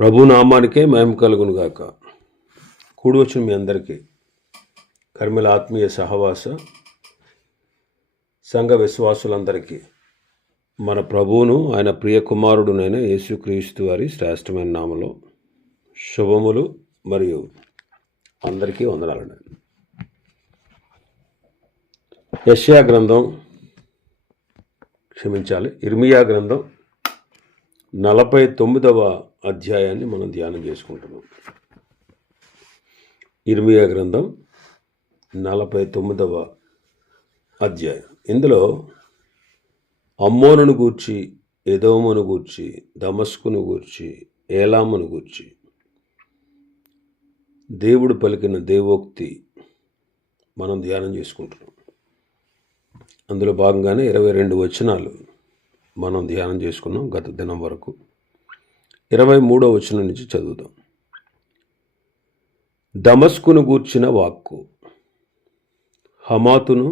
ప్రభు నామానికే మహిమ కలుగును గాక. కూడి వచ్చిన మీ అందరికీ కర్మల ఆత్మీయ సహవాస సంఘ విశ్వాసులందరికీ మన ప్రభువును ఆయన ప్రియ కుమారుడునైన యేసుక్రీస్తు వారి శ్రేష్టమైన నామలో శుభములు మరియు అందరికీ వందనాలండి. యెషయా గ్రంథం ఇర్మియా గ్రంథం 49వ అధ్యాయాన్ని మనం ధ్యానం చేసుకుంటున్నాం. ఇర్మియా గ్రంథం 49వ అధ్యాయం. ఇందులో అమ్మోనును గూర్చి, ఎదోమును గూర్చి, దమస్కును గూర్చి, ఏలామును గూర్చి దేవుడు పలికిన దేవోక్తి మనం ధ్యానం చేసుకుంటున్నాం. అందులో భాగంగానే 22 వచనాలు మనం ధ్యానం చేసుకున్నాం గత దినం వరకు. 23వ వచనం నుంచి చదువుదాం. దమస్కును గూర్చిన వాక్కు, హమాతును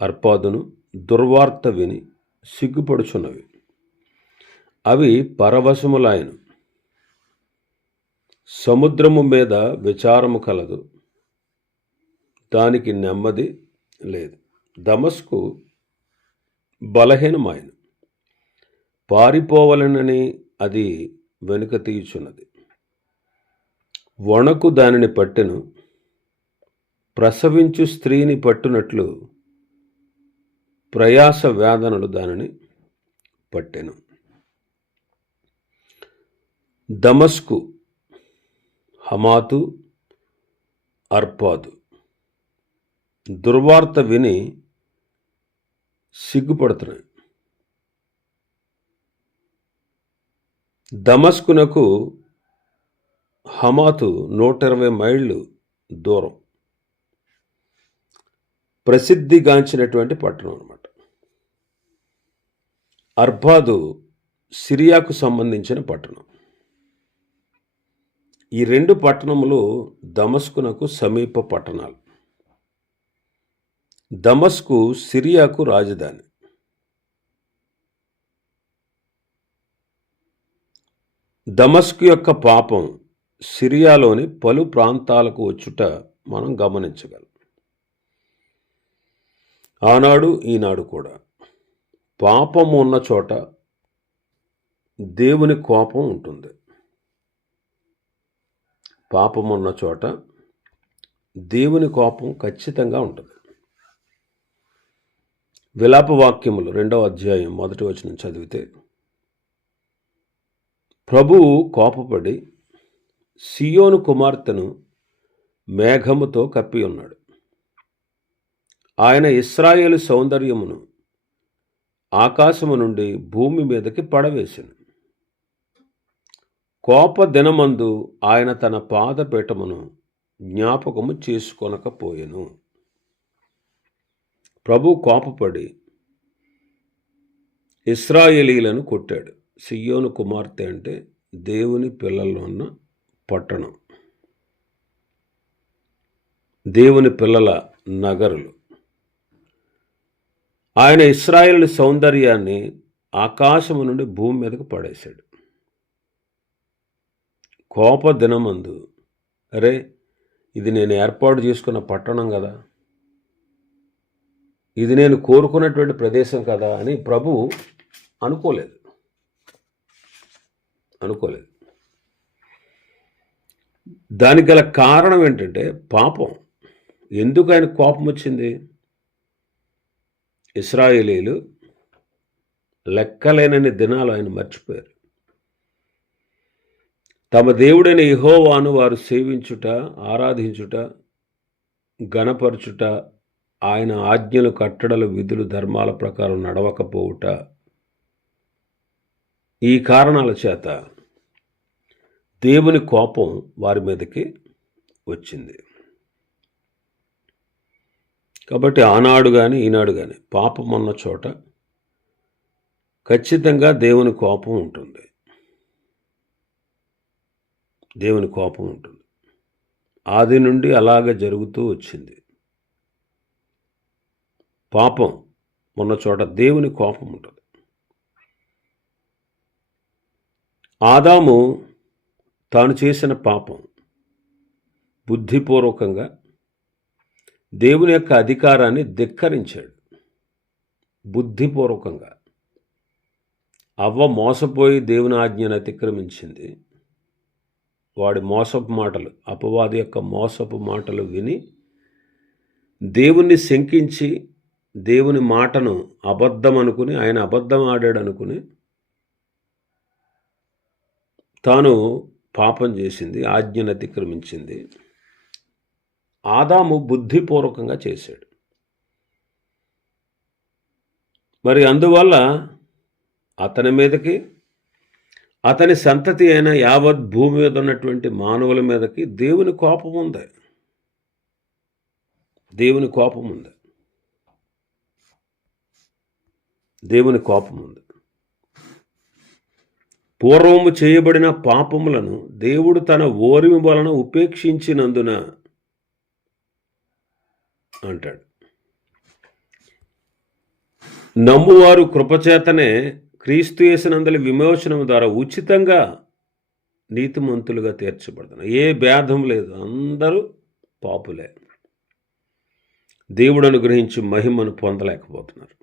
అర్పాదును దుర్వార్త విని సిగ్గుపడుచున్నవి. అవి పరవశములాయను. సముద్రము మీద విచారము కలదు, దానికి నెమ్మది లేదు. దమస్కు బలహీనమాయను, పారిపోవలనని అది వెనుక తీయుచున్నది. వణకు దానిని పట్టెను, ప్రసవించు స్త్రీని పట్టునట్లు ప్రయాస వేదనలు దానిని పట్టెను. దమస్కు, హమాతు, అర్పాదు దుర్వార్త విని సిగ్గుపడుతున్నాయి. దమస్కునకు హమాతు 120 మైళ్ళు దూరం, ప్రసిద్ధిగాంచినటువంటి పట్టణం అన్నమాట. అర్బాదు సిరియాకు సంబంధించిన పట్టణం. ఈ 2 పట్టణములు దమస్కునకు సమీప పట్టణాలు. దమస్కు సిరియాకు రాజధాని. దమస్కు యొక్క పాపం సిరియాలోని పలు ప్రాంతాలకు వచ్చుట మనం గమనించగలం. ఆనాడు ఈనాడు కూడా పాపం ఉన్న చోట దేవుని కోపం ఉంటుంది. పాపం ఉన్న చోట దేవుని కోపం ఖచ్చితంగా ఉంటుంది. విలాప వాక్యములు 2వ అధ్యాయం 1వ వచనం చదివితే, ప్రభువు కోపపడి సియోను కుమార్తెను మేఘముతో కప్పి ఉన్నాడు. ఆయన ఇశ్రాయేలు సౌందర్యమును ఆకాశము నుండి భూమి మీదకి పడవేసెను. కోప దినమందు ఆయన తన పాదపీఠమును జ్ఞాపకము చేసుకొనకపోయెను. ప్రభు కోపపడి ఇశ్రాయేలీలను కొట్టాడు. సియోను కుమార్తె అంటే దేవుని పిల్లల్లో ఉన్న పట్టణం, దేవుని పిల్లల నగరులు. ఆయన ఇశ్రాయేలు సౌందర్యాన్ని ఆకాశము నుండి భూమి మీదకు పడేశాడు. కోప దినమందు, అరే ఇది నేను ఏర్పాటు చేసుకున్న పట్టణం కదా, ఇది నేను కోరుకున్నటువంటి ప్రదేశం కదా అని ప్రభువు అనుకోలేదు. దానికి గల కారణం ఏంటంటే పాపం. ఎందుకు ఆయన కోపం వచ్చింది? ఇశ్రాయేలీలు లెక్కలేనన్ని దినాలు ఆయన మర్చిపోయారు. తమ దేవుడైన యెహోవాను వారు సేవించుట, ఆరాధించుట, గణపరచుట, ఆయన ఆజ్ఞలు, కట్టడలు, విధులు, ధర్మాల ప్రకారం నడవకపోవుట, ఈ కారణాల చేత దేవుని కోపం వారి మీదకి వచ్చింది. కాబట్టి ఆనాడు కానీ ఈనాడు కానీ పాపం ఉన్న చోట ఖచ్చితంగా దేవుని కోపం ఉంటుంది. దేవుని కోపం ఉంటుంది. ఆది నుండి అలాగే జరుగుతూ వచ్చింది. పాపం ఉన్న చోట దేవుని కోపం ఉంటుంది. ఆదాము తాను చేసిన పాపం బుద్ధిపూర్వకంగా దేవుని యొక్క అధికారాన్ని ధిక్కరించాడు. బుద్ధిపూర్వకంగా. అవ్వ మోసపోయి దేవుని ఆజ్ఞను అతిక్రమించింది. వాడి మోసపు మాటలు, అపవాది యొక్క మోసపు మాటలు విని దేవుణ్ణి శంకించి దేవుని మాటను అబద్ధం అనుకుని, ఆయన అబద్ధం ఆడాడు అనుకుని తాను పాపం చేసింది, ఆజ్ఞను అతిక్రమించింది. ఆదాము బుద్ధిపూర్వకంగా చేశాడు. మరి అందువల్ల అతని మీదకి, అతని సంతతి అయిన యావత్ భూమి మీద ఉన్నటువంటి మానవుల మీదకి దేవుని కోపం ఉంది. దేవుని కోపం ఉంది. దేవుని కోపం ఉంది. పూర్వము చేయబడిన పాపములను దేవుడు తన ఓరిమి వలన ఉపేక్షించినందున అంటాడు. నమ్మువారు కృపచేతనే క్రీస్తు యేసునందలి విమోచనం ద్వారా ఉచితంగా నీతిమంతులుగా తీర్చబడుతున్నారు. ఏ భేదం లేదు, అందరూ పాపులే. దేవుడు అనుగ్రహించి మహిమను పొందలేకపోతున్నారు.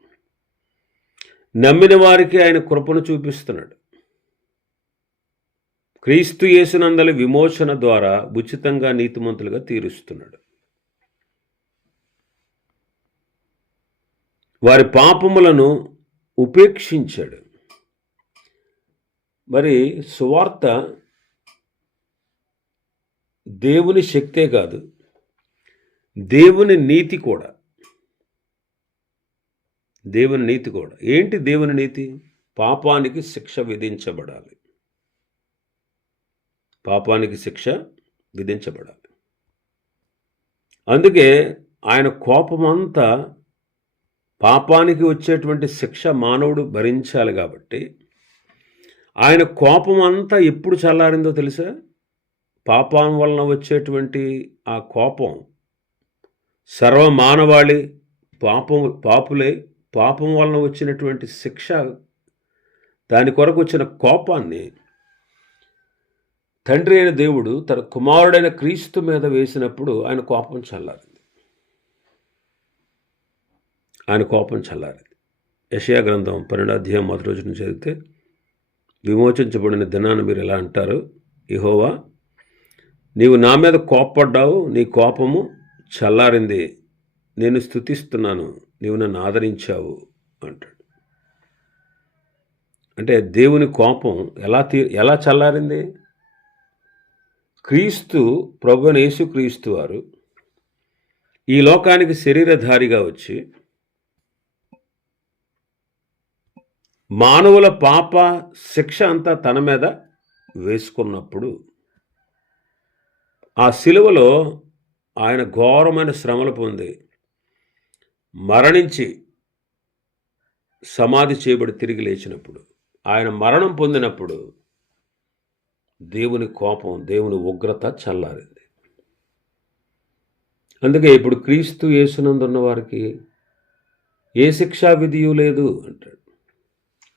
నమ్మిన వారికి ఆయన కృపను చూపిస్తున్నాడు. క్రీస్తు యేసునందలి విమోచన ద్వారా ఉచితంగా నీతిమంతులుగా తీరుస్తున్నాడు. వారి పాపములను ఉపేక్షించాడు. మరి సువార్త దేవుని శక్తే కాదు, దేవుని నీతి కూడా. దేవుని నీతి కూడా ఏంటి? దేవుని నీతి పాపానికి శిక్ష విధించబడాలి. పాపానికి శిక్ష విధించబడాలి. అందుకే ఆయన కోపమంతా, పాపానికి వచ్చేటువంటి శిక్ష మానవుడు భరించాలి కాబట్టి ఆయన కోపం అంతా ఎప్పుడు చల్లారిందో తెలుసా? పాపం వలన వచ్చేటువంటి ఆ కోపం సర్వమానవాళి పాపులే, పాపం వలన వచ్చినటువంటి శిక్ష, దాని కొరకు వచ్చిన కోపాన్ని తండ్రి అయిన దేవుడు తన కుమారుడైన క్రీస్తు మీద వేసినప్పుడు ఆయన కోపం చల్లారింది. ఆయన కోపం చల్లారింది. యెషయా గ్రంథం 12వ అధ్యాయం 1వ వచనం చదివితే, విమోచించబడిన దినాన్ని మీరు ఎలా అంటారు, యెహోవా నీవు నా మీద కోప్పడ్డావు, నీ కోపము చల్లారింది, నేను స్తుతిస్తున్నాను, నీవు నన్ను ఆదరించావు అంటాడు. అంటే దేవుని కోపం ఎలా చల్లారింది? క్రీస్తు, ప్రభువైన యేసుక్రీస్తు వారు ఈ లోకానికి శరీరధారిగా వచ్చి మానవుల పాప శిక్ష అంతా తన మీద వేసుకున్నప్పుడు ఆ శిలువలో ఆయన ఘోరమైన శ్రమలు పొంది మరణించి సమాధి చేయబడి తిరిగి లేచినప్పుడు, ఆయన మరణం పొందినప్పుడు దేవుని కోపం, దేవుని ఉగ్రత చల్లారింది. అందుకే ఇప్పుడు క్రీస్తు యేసునందున్న వారికి ఏ శిక్షా విధియు లేదు అంటాడు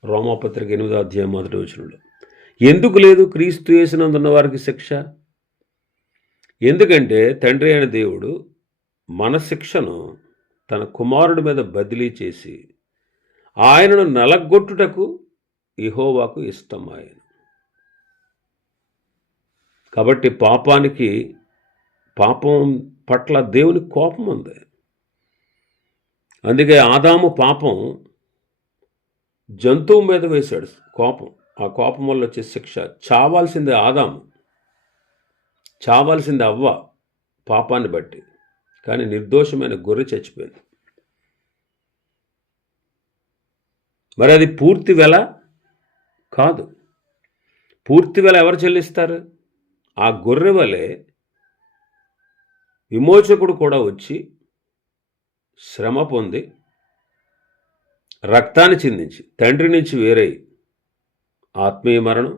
రోమాపత్రిక 8వ అధ్యాయం 1వ వచనంలో. ఎందుకు లేదు క్రీస్తు యేసునందున్న వారికి శిక్ష? ఎందుకంటే తండ్రి అయిన దేవుడు మన శిక్షను తన కుమారుడి మీద బదిలీ చేసి ఆయనను నలగొట్టుటకు యెహోవాకు ఇష్టమాయెను. కాబట్టి పాపం పట్ల దేవుని కోపం ఉంది. అందుకే ఆదాము పాపం జంతువు మీద వేశాడు కోపం. ఆ కోపం వల్ల వచ్చే శిక్ష, చావాల్సిందే ఆదాము, చావాల్సిందే అవ్వ పాపాన్ని బట్టి. కానీ నిర్దోషమైన గొర్రె చచ్చిపోయింది. మరి అది పూర్తి వెల కాదు. పూర్తి వెల ఎవరు చెల్లిస్తారు? ఆ గొర్రె వలె విమోచకుడు కూడా వచ్చి శ్రమ పొంది రక్తాన్ని చిందించి తండ్రి నుంచి వేరై ఆత్మీయ మరణం,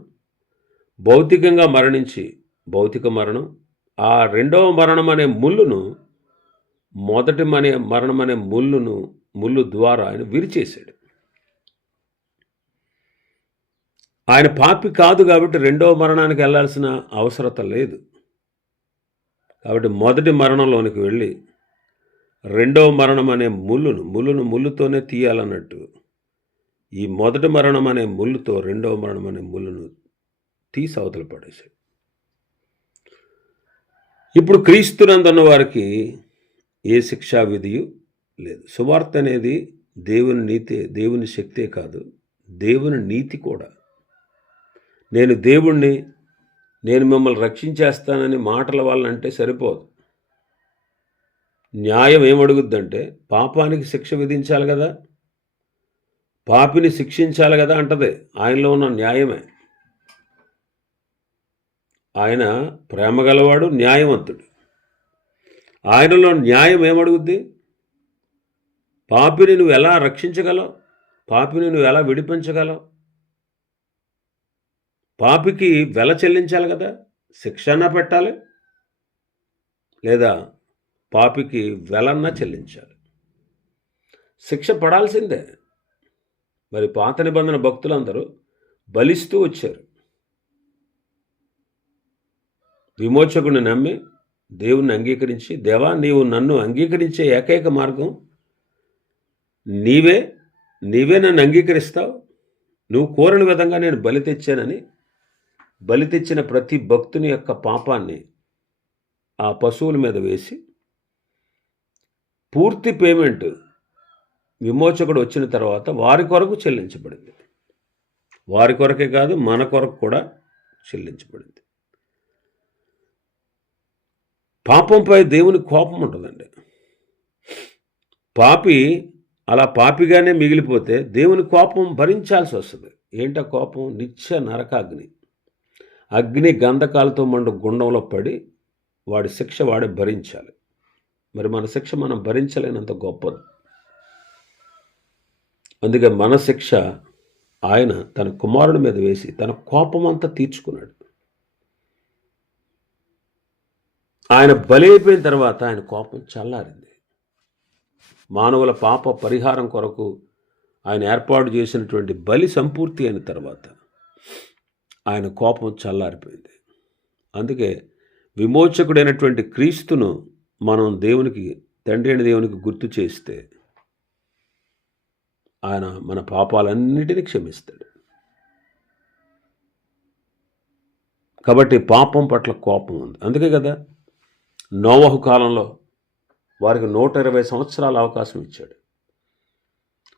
భౌతికంగా మరణించి భౌతిక మరణం, ఆ రెండవ మరణం అనే ముళ్ళును, మొదటి మరణం అనే ముళ్ళు ద్వారా ఆయన విరిచేశాడు. ఆయన పాపి కాదు కాబట్టి రెండవ మరణానికి వెళ్ళాల్సిన అవసరత లేదు. కాబట్టి మొదటి మరణంలోనికి వెళ్ళి రెండవ మరణం అనే ముళ్ళుతోనే తీయాలన్నట్టు ఈ మొదటి మరణం అనే ముళ్ళుతో రెండవ మరణం అనే ముళ్ళును తీసి అవతల పడేశాడు. ఇప్పుడు క్రీస్తునందున్న వారికి ఏ శిక్షా విధియు లేదు. సువార్త అనేది దేవుని నీతి, దేవుని శక్తే కాదు, దేవుని నీతి కూడా. నేను దేవుణ్ణి, నేను మిమ్మల్ని రక్షించేస్తానని మాటల వల్ల అంటే సరిపోదు. న్యాయం ఏమడుగుద్దంటే పాపానికి శిక్ష విధించాలి కదా, పాపిని శిక్షించాలి కదా అంటది. ఆయనలో ఉన్న న్యాయమే. ఆయన ప్రేమ గలవాడు, న్యాయవంతుడు. ఆయనలో న్యాయం ఏమడుగుద్ది? పాపిని నువ్వు ఎలా రక్షించగలవు? పాపిని నువ్వు ఎలా విడిపించగలవు? పాపికి వెల చెల్లించాలి కదా, శిక్షణ పెట్టాలి, లేదా పాపికి వెలన్నా చెల్లించాలి. శిక్ష పడాల్సిందే. మరి పాత నిబంధన భక్తులందరూ బలిస్తూ వచ్చారు. విమోచకుడిని నమ్మి దేవుణ్ణి అంగీకరించి, దేవా నీవు నన్ను అంగీకరించే ఏకైక మార్గం నీవే నన్ను అంగీకరిస్తావు, నువ్వు కోరిన విధంగా నేను బలి తెచ్చానని బలి తెచ్చిన ప్రతి భక్తుని యొక్క పాపాన్ని ఆ పశువుల మీద వేసి పూర్తి పేమెంట్ విమోచకుడు వచ్చిన తర్వాత వారి కొరకు చెల్లించబడింది. వారి కొరకే కాదు, మన కొరకు కూడా చెల్లించబడింది. పాపంపై దేవుని కోపం ఉంటుందండి. పాపి అలా పాపిగానే మిగిలిపోతే దేవుని కోపం భరించాల్సి వస్తుంది. ఏంటో కోపం? నిత్య నరకాగ్ని, అగ్ని గంధకాలతో మండు గుండంలో పడి వాడి శిక్ష వాడే భరించాలి. మరి మన శిక్ష మనం భరించలేనంత గొప్పది. అందుకే మన శిక్ష ఆయన తన కుమారుడి మీద వేసి తన కోపం అంతా తీర్చుకున్నాడు. ఆయన బలి అయిపోయిన తర్వాత ఆయన కోపం చల్లారింది. మానవుల పాప పరిహారం కొరకు ఆయన ఏర్పాటు చేసినటువంటి బలి సంపూర్తి అయిన తర్వాత ఆయన కోపం చల్లారిపోయింది. అందుకే విమోచకుడైనటువంటి క్రీస్తును మనం దేవునికి, తండ్రి అయిన దేవునికి గుర్తు చేస్తే ఆయన మన పాపాలన్నిటినీ క్షమిస్తాడు. కాబట్టి పాపం పట్ల కోపం ఉంది. అందుకే కదా నోవహు కాలంలో వారికి 120 సంవత్సరాల అవకాశం ఇచ్చాడు.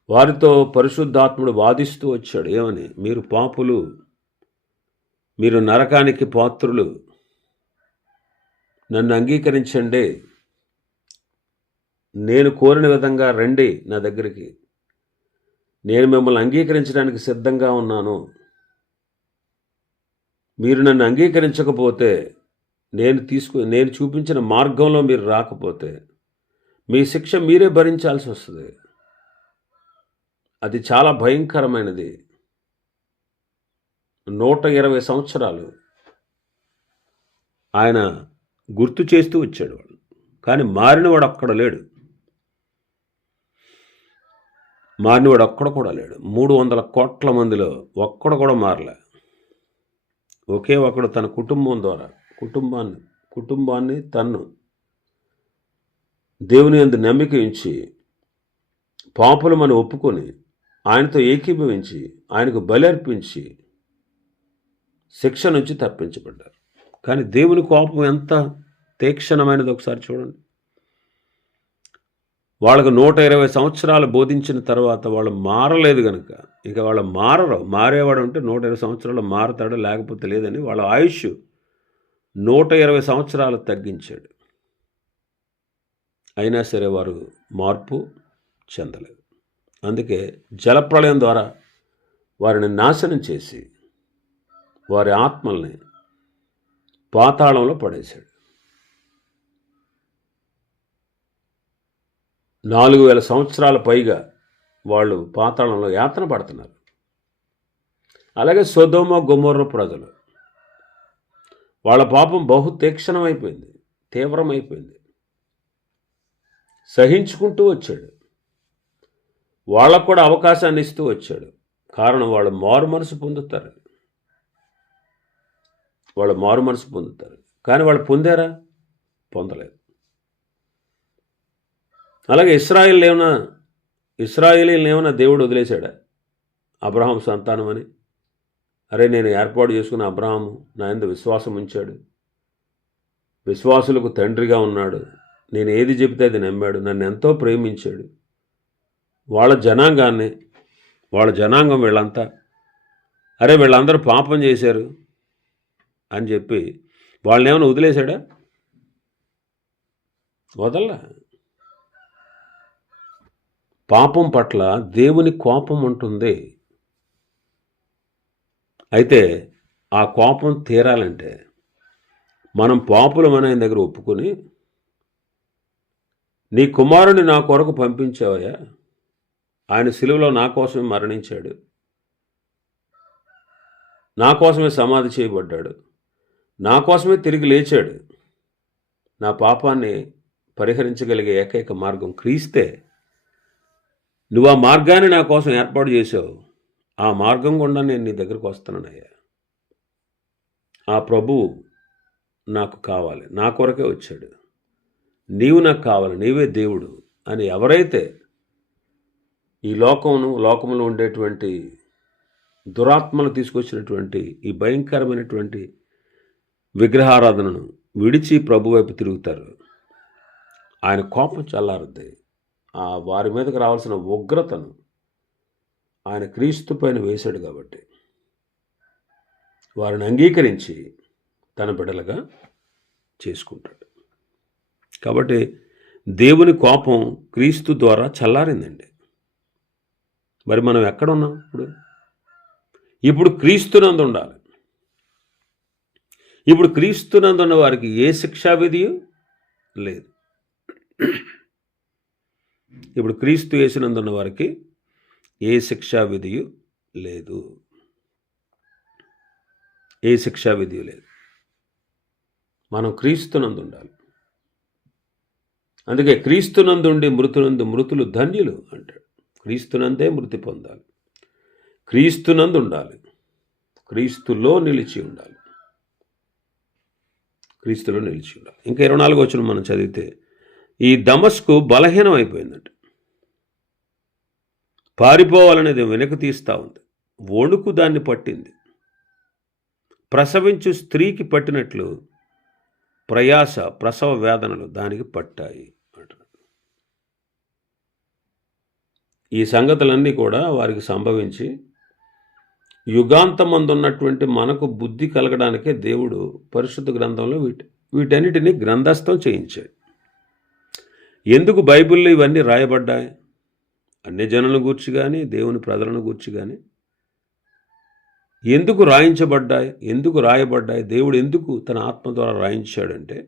వారితో పరిశుద్ధాత్ముడు వాదిస్తూ వచ్చాడు. ఏమని? మీరు పాపులు, మీరు నరకానికి పాత్రులు, నన్ను అంగీకరించండి, నేను కోరిన విధంగా రండి నా దగ్గరికి, నేను మిమ్మల్ని అంగీకరించడానికి సిద్ధంగా ఉన్నాను. మీరు నన్ను అంగీకరించకపోతే, నేను చూపించిన మార్గంలో మీరు రాకపోతే మీ శిక్ష మీరే భరించాల్సి వస్తుంది. అది చాలా భయంకరమైనది. 120 సంవత్సరాలు ఆయన గుర్తు చేస్తూ వచ్చాడు వాడు. కానీ మారినవాడు ఒక్కడ లేడు. మారినవాడు ఒక్కడ కూడా లేడు. 300 కోట్ల మందిలో ఒక్కడ కూడా మారలే. ఒకే ఒకడు తన కుటుంబం ద్వారా కుటుంబాన్ని తన్ను దేవుని యందు నమ్మిక ఉంచి పాపులమని ఒప్పుకొని ఆయనతో ఏకీభవించి ఆయనకు బలి అర్పించి శిక్ష నుంచి తప్పించబడ్డారు. కానీ దేవుని కోపం ఎంత తీక్షణమైనది ఒకసారి చూడండి. వాళ్ళకు 120 సంవత్సరాలు బోధించిన తర్వాత వాళ్ళు మారలేదు కనుక ఇక వాళ్ళు మారేవాడు అంటే 120 సంవత్సరాలు మారతాడు, లేకపోతే లేదని వాళ్ళ ఆయుష్ 120 సంవత్సరాలు తగ్గించాడు. అయినా సరే వారు మార్పు చెందలేదు. అందుకే జలప్రళయం ద్వారా వారిని నాశనం చేసి వారి ఆత్మల్ని పాతాళంలో పడేశాడు. 4000 సంవత్సరాల పైగా వాళ్ళు పాతాళంలో యాతన పడుతున్నారు. అలాగే సొదొమ గొమొర్రా ప్రజలు, వాళ్ళ పాపం బహు తీక్షణమైపోయింది, తీవ్రమైపోయింది. సహించుకుంటూ వచ్చాడు. వాళ్ళకు కూడా అవకాశాన్ని ఇస్తూ వచ్చాడు. కారణం వాళ్ళు మారు మనసు పొందుతారు. వాళ్ళు మారు మనసు పొందుతారు. కానీ వాళ్ళు పొందారా? పొందలేదు. అలాగే ఇశ్రాయేలీయులను ఏమైనా దేవుడు వదిలేశాడా? అబ్రహాం సంతానం అని, అరే నేను ఏర్పాటు చేసుకున్న అబ్రహాము నా యందు విశ్వాసం ఉంచాడు, విశ్వాసులకు తండ్రిగా ఉన్నాడు, నేను ఏది చెబితే అది నమ్మాడు, నన్ను ఎంతో ప్రేమించాడు, వాళ్ళ జనాంగం వీళ్ళంతా, అరే వీళ్ళందరూ పాపం చేశారు అని చెప్పి వాళ్ళని ఏమైనా వదిలేశాడా? వదల్లా. పాపం పట్ల దేవుని కోపం ఉంటుంది. అయితే ఆ కోపం తీరాలంటే మనం పాపులమని ఆయన దగ్గర ఒప్పుకొని, నీ కుమారుని నా కొరకు పంపించావయ్యా, ఆయన సిలువలో నా కోసమే మరణించాడు, నా కోసమే సమాధి చేయబడ్డాడు, నా కోసమే తిరిగి లేచాడు, నా పాపాన్ని పరిహరించగలిగే ఏకైక మార్గం క్రీస్తే, నువ్వు ఆ మార్గాన్ని నా కోసం ఏర్పాటు చేసావు, ఆ మార్గం గుండా నేను నీ దగ్గరకు వస్తానయ్యా, ఆ ప్రభువు నాకు కావాలి, నా కొరకే వచ్చాడు, నీవు నాకు కావాలి, నీవే దేవుడు అని ఎవరైతే ఈ లోకంలో ఉండేటువంటి దురాత్మలు తీసుకొచ్చినటువంటి ఈ భయంకరమైనటువంటి విగ్రహారాధనను విడిచి ప్రభు వైపు తిరుగుతారు, ఆయన కోపం చల్లారుద్ది. ఆ వారి మీదకి రావాల్సిన ఉగ్రతను ఆయన క్రీస్తు పైన వేశాడు కాబట్టి వారిని అంగీకరించి తన బిడ్డలుగా చేసుకుంటాడు. కాబట్టి దేవుని కోపం క్రీస్తు ద్వారా చల్లారిందండి. మరి మనం ఎక్కడ ఉన్నాం? ఇప్పుడు క్రీస్తునందు ఉండాలి. ఇప్పుడు క్రీస్తునందు ఉన్న వారికి ఏ శిక్షా విధియు లేదు. ఇప్పుడు క్రీస్తు యేసునందున్న వారికి ఏ శిక్షా విధియు లేదు. ఏ శిక్షా విధియు లేదు. మనం క్రీస్తునందు ఉండాలి. అందుకే క్రీస్తునందుండి మృతులు ధన్యులు అంటాడు. క్రీస్తునందే మృతి పొందాలి, క్రీస్తునందు ఉండాలి, క్రీస్తులో నిలిచి ఉండాలి. ఇంకా 24 వచనం మనం చదివితే, ఈ దమస్కు బలహీనం అయిపోయిందంట, పారిపోవాలనేది వెనక్కి తీస్తూ ఉంది, వణుకు దాన్ని పట్టింది, ప్రసవించు స్త్రీకి పట్టినట్లు ప్రసవ వేదనలు దానికి పట్టాయి అంటున్నాడు. ఈ సంగతులన్నీ కూడా వారికి సంభవించి యుగాంతమందున్నటువంటి మనకు బుద్ధి కలగడానికే దేవుడు పరిశుద్ధ గ్రంథంలో వీటన్నిటినీ గ్రంథస్థం చేయించాడు. ఎందుకు బైబిల్లో ఇవన్నీ రాయబడ్డాయి? అన్ని జనులను గూర్చి కానీ, దేవుని ప్రజలను గూర్చి కానీ ఎందుకు రాయబడ్డాయి? దేవుడు ఎందుకు తన ఆత్మ ద్వారా రాయించాడంటే,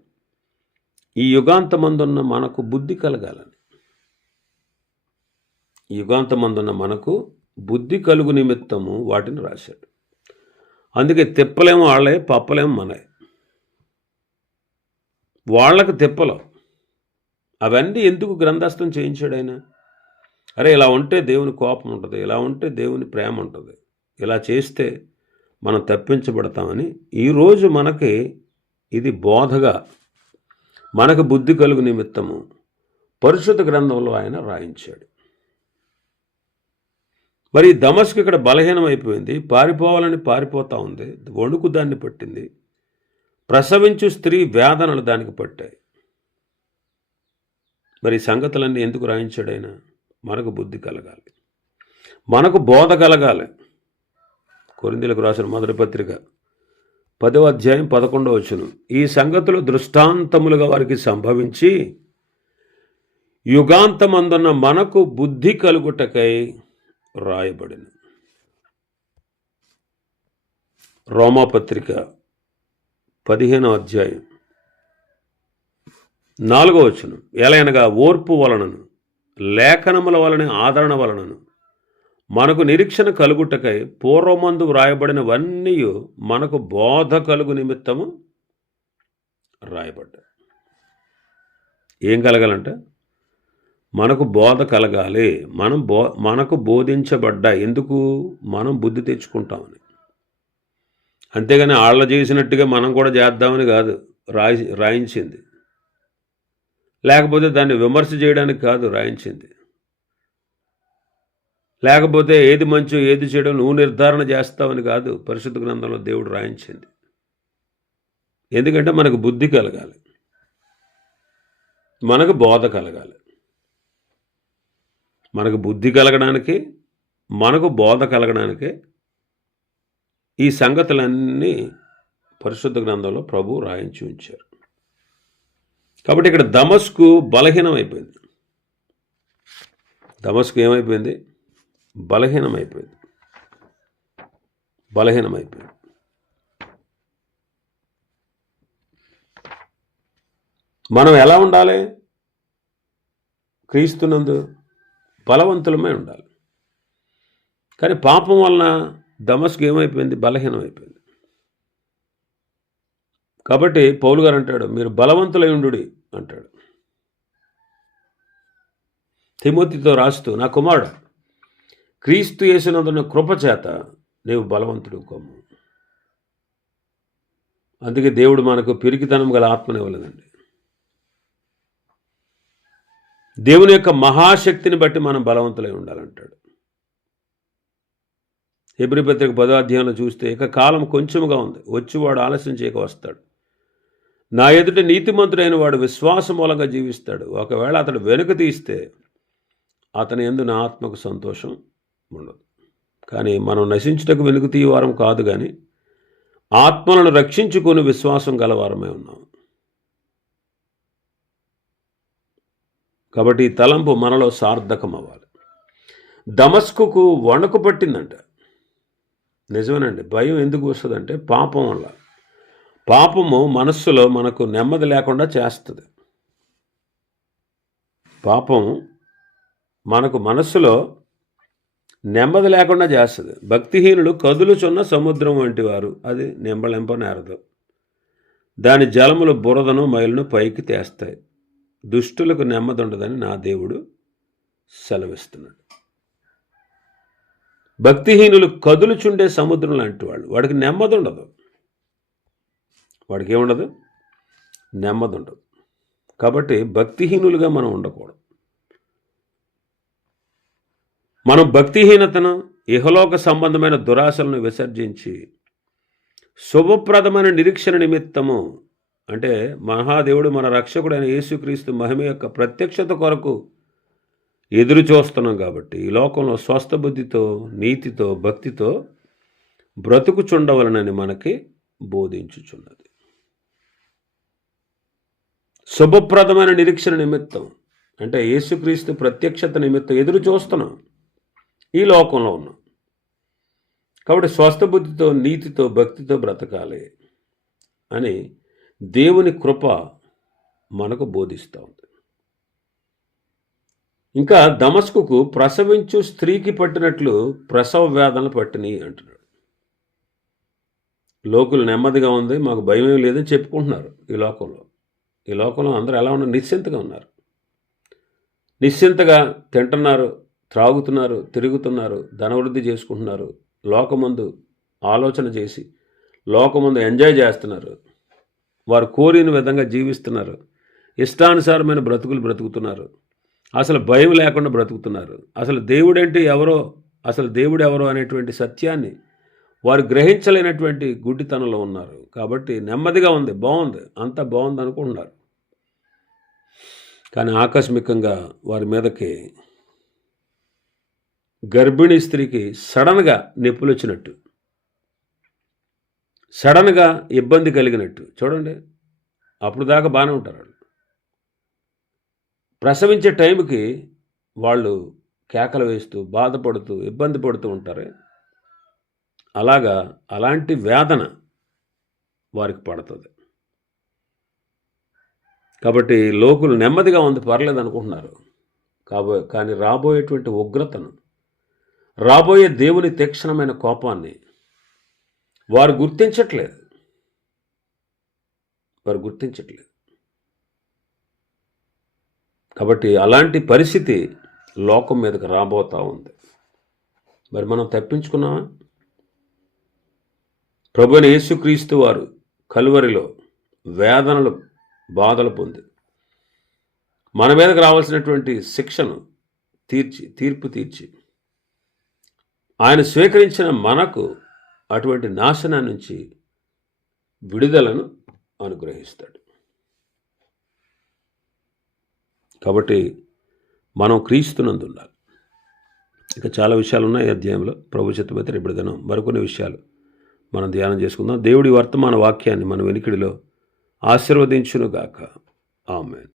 ఈ యుగాంతమందున్న మనకు బుద్ధి కలగాలని. ఈ యుగాంతమందున్న మనకు బుద్ధి కలుగు నిమిత్తము వాటిని రాశాడు. అందుకే తిప్పలేమో వాళ్ళే, పప్పలేమో మనయే. వాళ్ళకు తిప్పలు అవన్నీ ఎందుకు గ్రంథస్థం చేయించాడు ఆయన? అరే ఇలా ఉంటే దేవుని కోపం ఉంటుంది, ఇలా ఉంటే దేవుని ప్రేమ ఉంటుంది, ఇలా చేస్తే మనం తప్పించబడతామని ఈరోజు మనకి ఇది బోధగా, మనకు బుద్ధి కలుగు నిమిత్తము పరిశుద్ధ గ్రంథంలో ఆయన రాయించాడు. మరి దమస్కు ఇక్కడ బలహీనం అయిపోయింది, పారిపోవాలని పారిపోతూ ఉంది, వణుకు దాన్ని పట్టింది, ప్రసవించు స్త్రీ వేదనలు దానికి పట్టాయి. మరి ఈ సంగతులన్నీ ఎందుకు రాయించాడు ఆయన? మనకు బుద్ధి కలగాలి, మనకు బోధ కలగాలి. కొరింథీయులకు రాసిన మొదటి పత్రిక 10వ అధ్యాయం 11వ వచనం, ఈ సంగతులు దృష్టాంతములుగా వారికి సంభవించి యుగాంతమందున్న మనకు బుద్ధి కలుగుటకై రాయబడిన. రోమాపత్రిక 15వ అధ్యాయం 4వ వచనం, ఎలయనగా ఓర్పు వలనను లేఖనముల వలన ఆదరణ వలనను మనకు నిరీక్షణ కలుగుటకై పూర్వమందు వ్రాయబడినవన్నీ మనకు బోధ కలుగు నిమిత్తము రాయబడ్డాయి. ఏం కలగాలంటే మనకు బోధ కలగాలి. మనకు బోధించబడ్డాయి. ఎందుకు? మనం బుద్ధి తెచ్చుకుంటామని. అంతేగాని వాళ్ళ చేసినట్టుగా మనం కూడా చేద్దామని కాదు రాయించింది. లేకపోతే దాన్ని విమర్శ చేయడానికి కాదు రాయించింది. లేకపోతే ఏది మంచో ఏది చెడో నువ్వు నిర్ధారణ చేస్తావని కాదు పరిశుద్ధ గ్రంథంలో దేవుడు రాయించింది. ఎందుకంటే మనకు బుద్ధి కలగాలి, మనకు బోధ కలగాలి. మనకు బుద్ధి కలగడానికి, మనకు బోధ కలగడానికే ఈ సంగతులన్నీ పరిశుద్ధ గ్రంథంలో ప్రభు రాయించి ఉంచారు. కాబట్టి ఇక్కడ దమస్కు బలహీనమైపోయింది. దమస్కు ఏమైపోయింది? బలహీనమైపోయింది. మనం ఎలా ఉండాలి? క్రీస్తునందు బలవంతులమై ఉండాలి. కానీ పాపం వలన దమస్కు ఏమైపోయింది? బలహీనమైపోయింది. కాబట్టి పౌలు గారు అంటాడు, మీరు బలవంతులై ఉండుడి అంటాడు తిమోతితో రాస్తూ, నా కుమారుడు, క్రీస్తు యేసునందున్న కృపచేత నీవు బలవంతుడు కొమ్ము. అందుకే దేవుడు మనకు పిరికితనం గల ఆత్మనివ్వలేదండి. దేవుని యొక్క మహాశక్తిని బట్టి మనం బలవంతులై ఉండాలంటాడు. హెబ్రీ పత్రిక 10వ అధ్యాయంలో చూస్తే, ఇక కాలం కొంచెముగా ఉంది, వచ్చివాడు ఆలస్యం చేయక వస్తాడు. నా ఎదుట నీతిమంతుడైన వాడు విశ్వాస మూలంగా జీవిస్తాడు. ఒకవేళ అతడు వెనుక తీస్తే అతని యందు నా ఆత్మకు సంతోషం ఉండదు. కానీ మనం నశించుటకు వెనుక తీయవారం కాదు, కానీ ఆత్మలను రక్షించుకొని విశ్వాసం గలవారమే ఉన్నాం. కాబట్టి ఈ తలంపు మనలో సార్థకం అవ్వాలి. దమస్కుకు వణుకు పట్టిందంట. నిజమేనండి. భయం ఎందుకు వస్తుందంటే పాపం వల్ల. పాపము మనస్సులో మనకు నెమ్మది లేకుండా చేస్తుంది. పాపం మనకు మనస్సులో నెమ్మది లేకుండా చేస్తుంది. భక్తిహీనులు కదులుచున్న సముద్రం వంటి వారు, అది నింబలింపనేరదు. దాని జలములు బురదను మైలును పైకి తెస్తాయి. దుష్టులకు నెమ్మది ఉండదని నా దేవుడు సెలవిస్తున్నాడు. భక్తిహీనులు కదులుచుండే సముద్రం లాంటి వాళ్ళు. వాడికి నెమ్మది ఉండదు. వాడికి ఏముండదు? నెమ్మది ఉండదు. కాబట్టి భక్తిహీనులుగా మనం ఉండకూడదు. మనం భక్తిహీనతను, ఇహలోక సంబంధమైన దురాశలను విసర్జించి శుభప్రదమైన నిరీక్షణ నిమిత్తము, అంటే మహాదేవుడు మన రక్షకుడైన యేసుక్రీస్తు మహిమ యొక్క ప్రత్యక్షత కొరకు ఎదురు చూస్తున్నాం. కాబట్టి ఈ లోకంలో స్వస్థ బుద్ధితో, నీతితో, భక్తితో బ్రతుకుచుండవలనని మనకి బోధించుచున్నది. శుభప్రదమైన నిరీక్షణ నిమిత్తం అంటే యేసుక్రీస్తు ప్రత్యక్షత నిమిత్తం ఎదురు చూస్తున్నాం. ఈ లోకంలో ఉన్నాం. కాబట్టి స్వస్థ బుద్ధితో, నీతితో, భక్తితో బ్రతకాలి అని దేవుని కృప మనకు బోధిస్తూ ఉంది. ఇంకా దమస్కుకు ప్రసవించు స్త్రీకి పట్టినట్లు ప్రసవ వేదనలు పట్టినాయి అంటున్నాడు. లోకులు నెమ్మదిగా ఉంది, మాకు భయమే లేదని చెప్పుకుంటున్నారు. ఈ లోకంలో అందరూ ఎలా ఉన్నారు? నిశ్చింతగా ఉన్నారు. నిశ్చింతగా తింటున్నారు, త్రాగుతున్నారు, తిరుగుతున్నారు, ధనవృద్ధి చేసుకుంటున్నారు, లోకమందు ఆలోచన చేసి లోకమందు ఎంజాయ్ చేస్తున్నారు. వారు కోరిన విధంగా జీవిస్తున్నారు. ఇష్టానుసారమైన బ్రతుకులు బ్రతుకుతున్నారు. అసలు భయం లేకుండా బ్రతుకుతున్నారు. అసలు దేవుడంటే ఎవరో, అసలు దేవుడు ఎవరో అనేటువంటి సత్యాన్ని వారు గ్రహించలేనటువంటి గుడ్డితనంలో ఉన్నారు. కాబట్టి నెమ్మదిగా ఉంది, బాగుంది, అంతా బాగుంది అనుకుంటున్నారు. కానీ ఆకస్మికంగా వారి మీదకి గర్భిణీ స్త్రీకి సడన్గా నొప్పులు వచ్చినట్టు, సడన్గా ఇబ్బంది కలిగినట్టు. చూడండి, అప్పుడు దాకా బాగానే ఉంటారు వాళ్ళు. ప్రసవించే టైంకి వాళ్ళు కేకలు వేస్తూ, బాధపడుతూ, ఇబ్బంది పడుతూ ఉంటారు. అలాంటి వేదన వారికి పడుతుంది. కాబట్టి లోకులు నెమ్మదిగా ఉంది, పర్లేదు అనుకుంటున్నారు. కానీ రాబోయేటువంటి ఉగ్రతను, రాబోయే దేవుని తీక్షణమైన కోపాన్ని వారు గుర్తించట్లేదు. కాబట్టి అలాంటి పరిస్థితి లోకం మీదకి రాబోతూ ఉంది. మరి మనం తప్పించుకున్నామా? ప్రభువైన యేసుక్రీస్తు వారు కలువరిలో వేదనలు బాధలు పొంది మన మీదకు రావాల్సినటువంటి శిక్షను తీర్పు తీర్చి ఆయన స్వీకరించిన మనకు అటువంటి నాశనం నుంచి విడుదలను అనుగ్రహిస్తాడు. కాబట్టి మనం క్రీస్తునందు ఉండాలి. ఇక చాలా విషయాలు ఉన్నాయి ఈ అధ్యాయంలో. ప్రభు చిత్తమైతే రేపటి దినం మరికొన్ని విషయాలు మనం ధ్యానం చేసుకుందాం. దేవుడి వర్తమాన వాక్యాన్ని మన వెనుకడిలో ఆశీర్వదించునుగాక. ఆమేన్.